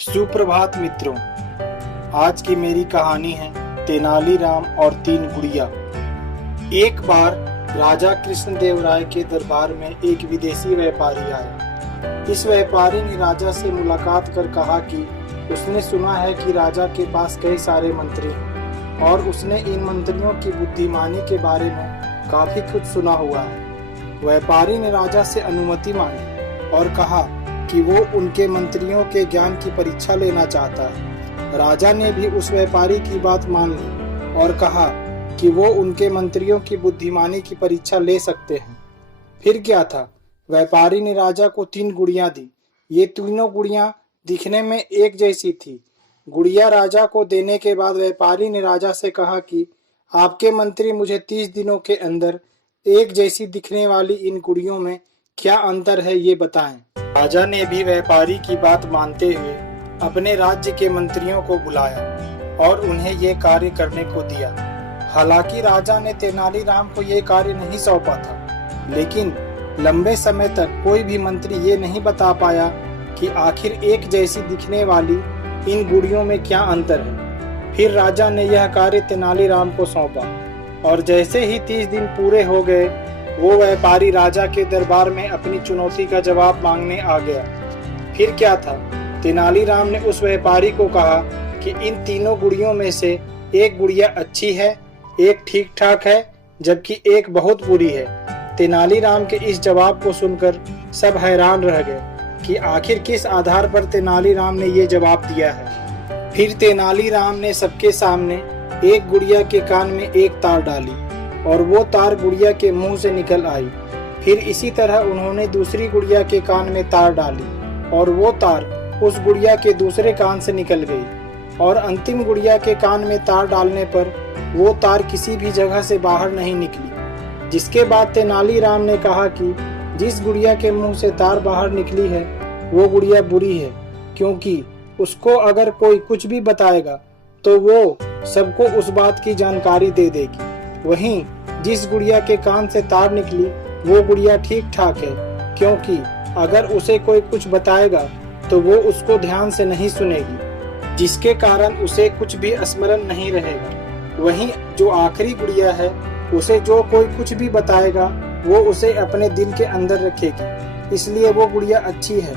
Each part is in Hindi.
सुप्रभात मित्रों। आज की मेरी कहानी है तेनालीराम और तीन गुड़िया। एक बार राजा कृष्णदेव राय के दरबार में एक विदेशी व्यापारी आया। इस व्यापारी ने राजा से मुलाकात कर कहा कि उसने सुना है कि राजा के पास कई सारे मंत्री हैं और उसने इन मंत्रियों की बुद्धिमानी के बारे में काफी कुछ सुना हुआ है। व्यापारी ने राजा से अनुमति मांगी और कहा कि वो उनके मंत्रियों के ज्ञान की परीक्षा लेना चाहता है। राजा ने भी उस व्यापारी की बात मान ली और कहा कि वो उनके मंत्रियों की बुद्धिमानी की परीक्षा ले सकते हैं। फिर क्या था, व्यापारी ने राजा को तीन गुड़ियां दी। ये तीनों गुड़ियां दिखने में एक जैसी थी। गुड़िया राजा को देने के बाद व्यापारी ने राजा से कहा कि आपके मंत्री मुझे 30 दिनों के अंदर एक जैसी दिखने वाली इन गुड़ियों में क्या अंतर है ये बताएं। राजा ने भी व्यापारी की बात मानते हुए अपने राज्य के मंत्रियों को बुलाया और उन्हें ये कार्य करने को दिया। हालांकि राजा ने तेनालीराम को ये कार्य नहीं सौंपा था, लेकिन लंबे समय तक कोई भी मंत्री ये नहीं बता पाया कि आखिर एक जैसी दिखने वाली इन गुड़ियों में क्या अंतर है। फिर राजा ने यह कार्य तेनालीराम को सौंपा और जैसे ही 30 दिन पूरे हो गए, वो व्यापारी राजा के दरबार में अपनी चुनौती का जवाब मांगने आ गया। फिर क्या था, तेनालीराम ने उस व्यापारी को कहा कि इन तीनों गुड़ियों में से एक गुड़िया अच्छी है, एक ठीक ठाक है, जबकि एक बहुत बुरी है। तेनालीराम के इस जवाब को सुनकर सब हैरान रह गए कि आखिर किस आधार पर तेनालीराम ने ये जवाब दिया है। फिर तेनालीराम ने सबके सामने एक गुड़िया के कान में एक तार डाली और वो तार गुड़िया के मुंह से निकल आई। फिर इसी तरह उन्होंने दूसरी गुड़िया के कान में तार डाली और वो तार उस गुड़िया के दूसरे कान से निकल गई और अंतिम गुड़िया के कान में तार डालने पर वो तार किसी भी जगह से बाहर नहीं निकली। जिसके बाद तेनालीराम ने कहा कि जिस गुड़िया के मुंह से तार बाहर निकली है वो गुड़िया बुरी है, क्योंकि उसको अगर कोई कुछ भी बताएगा तो वो सबको उस बात की जानकारी दे देगी। वहीं जिस गुड़िया के कान से तार निकली वो गुड़िया ठीक ठाक है, क्योंकि अगर उसे कोई कुछ बताएगा तो वो उसको ध्यान से नहीं सुनेगी, जिसके कारण उसे कुछ भी स्मरण नहीं रहेगा। वहीं जो आखिरी गुड़िया है, उसे जो कोई कुछ भी बताएगा वो उसे अपने दिल के अंदर रखेगी, इसलिए वो गुड़िया अच्छी है।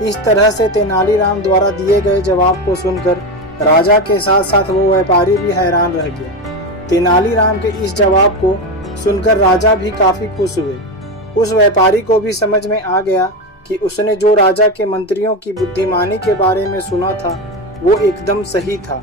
इस तरह से तेनालीराम द्वारा दिए गए जवाब को सुनकर राजा के साथ साथ वो व्यापारी भी हैरान रह गया। तेनालीराम के इस जवाब को सुनकर राजा भी काफी खुश हुए। उस व्यापारी को भी समझ में आ गया कि उसने जो राजा के मंत्रियों की बुद्धिमानी के बारे में सुना था वो एकदम सही था।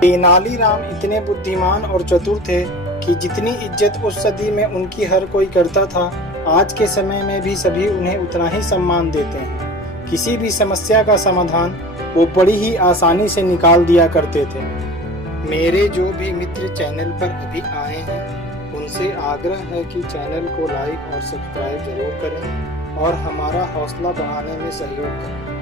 तेनालीराम इतने बुद्धिमान और चतुर थे कि जितनी इज्जत उस सदी में उनकी हर कोई करता था, आज के समय में भी सभी उन्हें उतना ही सम्मान देते हैं। किसी भी समस्या का समाधान वो बड़ी ही आसानी से निकाल दिया करते थे। मेरे जो भी मित्र चैनल पर अभी आए हैं, उनसे आग्रह है कि चैनल को लाइक और सब्सक्राइब जरूर करें और हमारा हौसला बढ़ाने में सहयोग करें।